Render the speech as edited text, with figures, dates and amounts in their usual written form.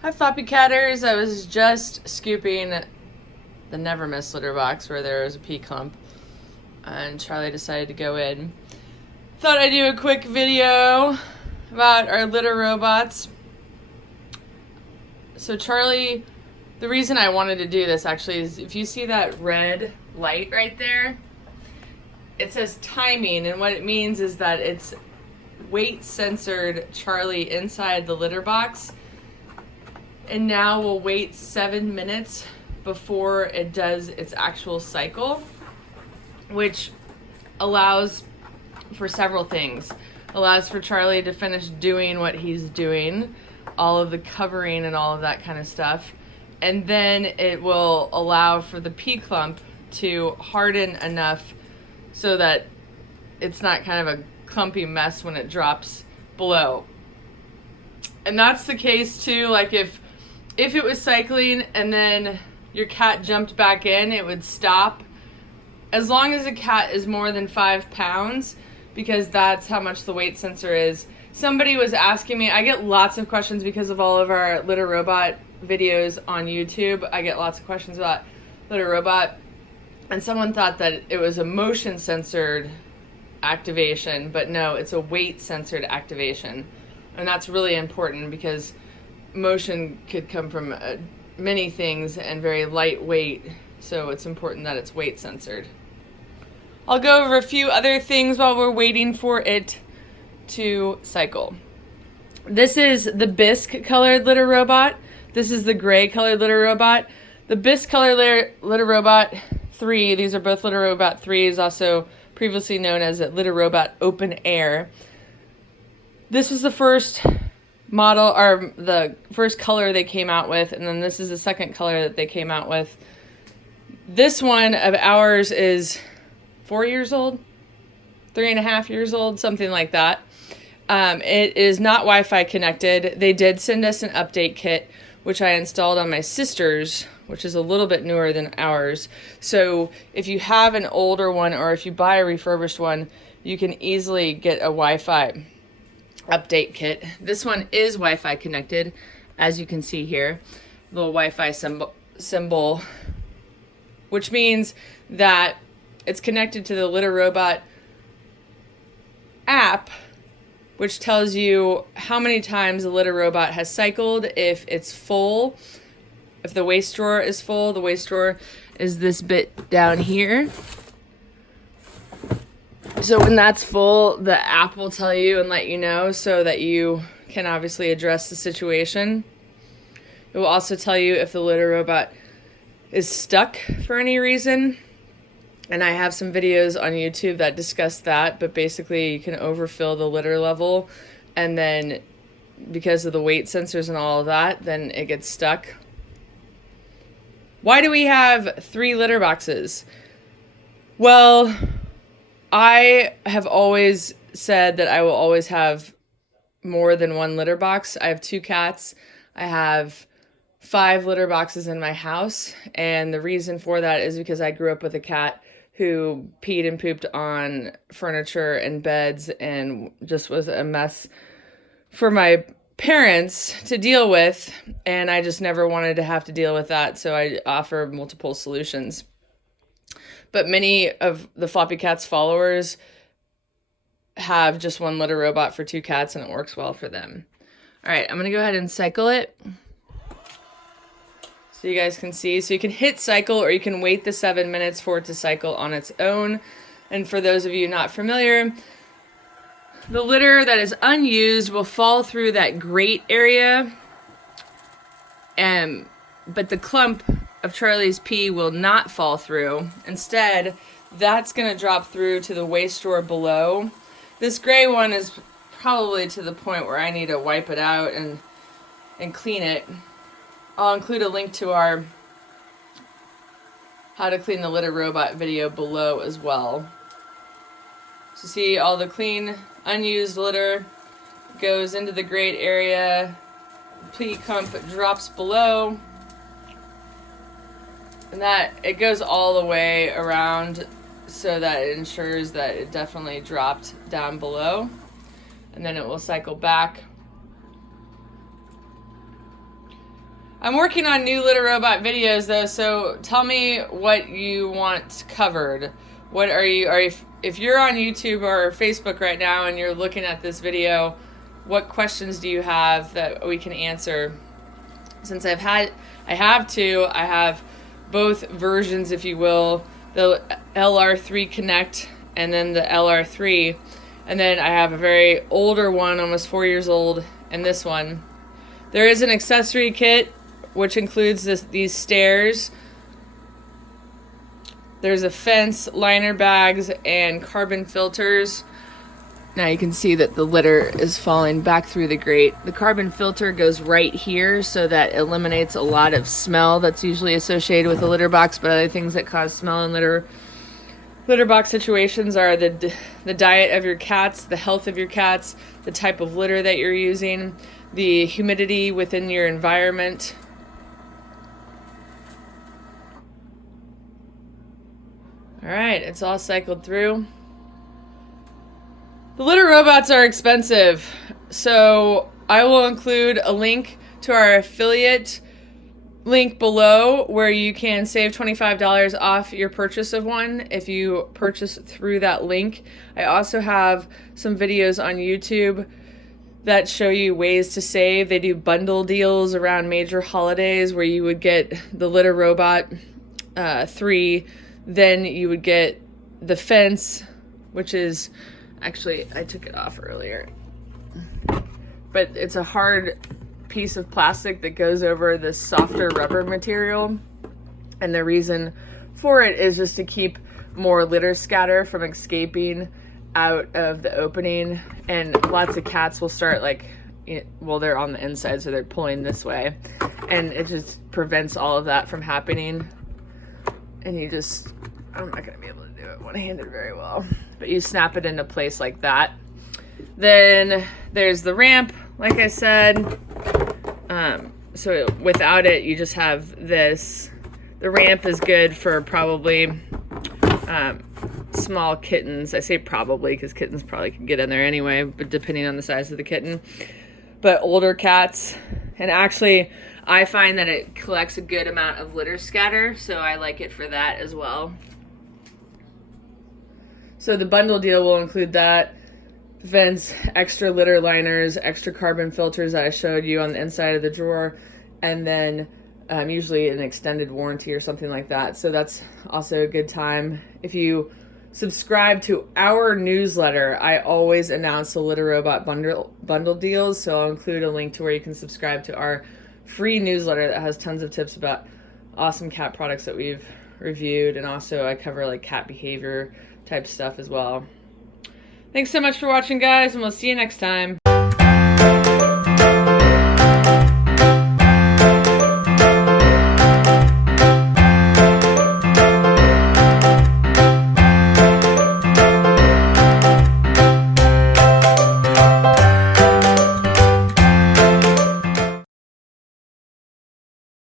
Hi Floppycatters, I was just scooping the Never Miss litter box where there was a pee clump and Charlie decided to go in. Thought I'd do a quick video about our litter robots. So Charlie, the reason I wanted to do this actually is if you see that red light right there, it says timing, and what it means is that it's weight censored Charlie inside the litter box. And now we'll wait 7 minutes before it does its actual cycle, which allows for several things. Allows for Charlie to finish doing what he's doing, all of the covering and all of that kind of stuff. And then it will allow for the pee clump to harden enough so that it's not kind of a clumpy mess when it drops below. And that's the case too, like if it was cycling and then your cat jumped back in, it would stop. As long as a cat is more than 5 pounds, because that's how much the weight sensor is. Somebody was asking me, I get lots of questions because of all of our litter robot videos on YouTube. I get lots of questions about litter robot. And someone thought that it was a motion censored activation, but no, it's a weight censored activation. And that's really important because motion could come from many things and very lightweight, so it's important that it's weight censored. I'll go over a few other things while we're waiting for it to cycle. This is the bisque colored litter robot. This is the gray colored litter robot. The bisque colored litter robot 3, these are both litter robot 3, is also previously known as a litter robot open air. This was the first model, or the first color they came out with, and then this is the second color that they came out with. This one of ours is 4 years old, 3.5 years old, something like that. It is not Wi-Fi connected. They did send us an update kit, which I installed on my sister's, which is a little bit newer than ours. So if you have an older one, or if you buy a refurbished one, you can easily get a Wi-Fi update kit. This one is Wi-Fi connected, as you can see here, little Wi-Fi symbol, which means that it's connected to the litter robot app, which tells you how many times the litter robot has cycled. If it's full, if the waste drawer is full, the waste drawer is this bit down here. So when that's full, the app will tell you and let you know so that you can obviously address the situation. It will also tell you if the litter robot is stuck for any reason. And I have some videos on YouTube that discuss that, but basically you can overfill the litter level, and then because of the weight sensors and all of that, then it gets stuck. Why do we have 3 litter boxes? Well, I have always said that I will always have more than 1 litter box. I have 2 cats. I have 5 litter boxes in my house. And the reason for that is because I grew up with a cat who peed and pooped on furniture and beds and just was a mess for my parents to deal with. And I just never wanted to have to deal with that. So I offer multiple solutions. But many of the Floppycats followers have just 1 litter robot for 2 cats, and it works well for them. All right, I'm going to go ahead and cycle it so you guys can see. So you can hit cycle, or you can wait the 7 minutes for it to cycle on its own. And for those of you not familiar, the litter that is unused will fall through that grate area, but the clump of Charlie's pee will not fall through. Instead, that's going to drop through to the waste drawer below. This gray one is probably to the point where I need to wipe it out and clean it. I'll include a link to our how to clean the litter robot video below as well. So see, all the clean, unused litter goes into the grate area. Pee clump drops below. And that it goes all the way around so that it ensures that it definitely dropped down below. And then it will cycle back. I'm working on new litter robot videos though, so tell me what you want covered. What are you, if you're on YouTube or Facebook right now and you're looking at this video, what questions do you have that we can answer? Since I have both versions, if you will, the LR3 Connect and then the LR3. And then I have a very older one, almost 4 years old, and this one. There is an accessory kit, which includes these stairs. There's a fence, liner bags, and carbon filters. Now you can see that the litter is falling back through the grate. The carbon filter goes right here, so that eliminates a lot of smell that's usually associated with a litter box, but other things that cause smell in litter box situations are the diet of your cats, the health of your cats, the type of litter that you're using, the humidity within your environment. All right, it's all cycled through. The litter robots are expensive, so I will include a link to our affiliate link below where you can save $25 off your purchase of one if you purchase through that link. I also have some videos on YouTube that show you ways to save. They do bundle deals around major holidays where you would get the litter robot 3, then you would get the fence, which is, actually I took it off earlier, but it's a hard piece of plastic that goes over this softer rubber material, and the reason for it is just to keep more litter scatter from escaping out of the opening. And lots of cats will start, like, well, they're on the inside, so they're pulling this way, and it just prevents all of that from happening. And you just, I'm not gonna be able to do it one-handed very well, but you snap it into place like that. Then there's the ramp, like I said. So without it, you just have this. The ramp is good for probably small kittens. I say probably because kittens probably can get in there anyway, but depending on the size of the kitten. But older cats, and actually I find that it collects a good amount of litter scatter, so I like it for that as well. So the bundle deal will include that, vents, extra litter liners, extra carbon filters that I showed you on the inside of the drawer, and then usually an extended warranty or something like that. So that's also a good time. If you subscribe to our newsletter, I always announce the Litter Robot bundle deals, so I'll include a link to where you can subscribe to our free newsletter that has tons of tips about awesome cat products that we've reviewed, and also I cover like cat behavior type stuff as well. Thanks so much for watching, guys, and we'll see you next time.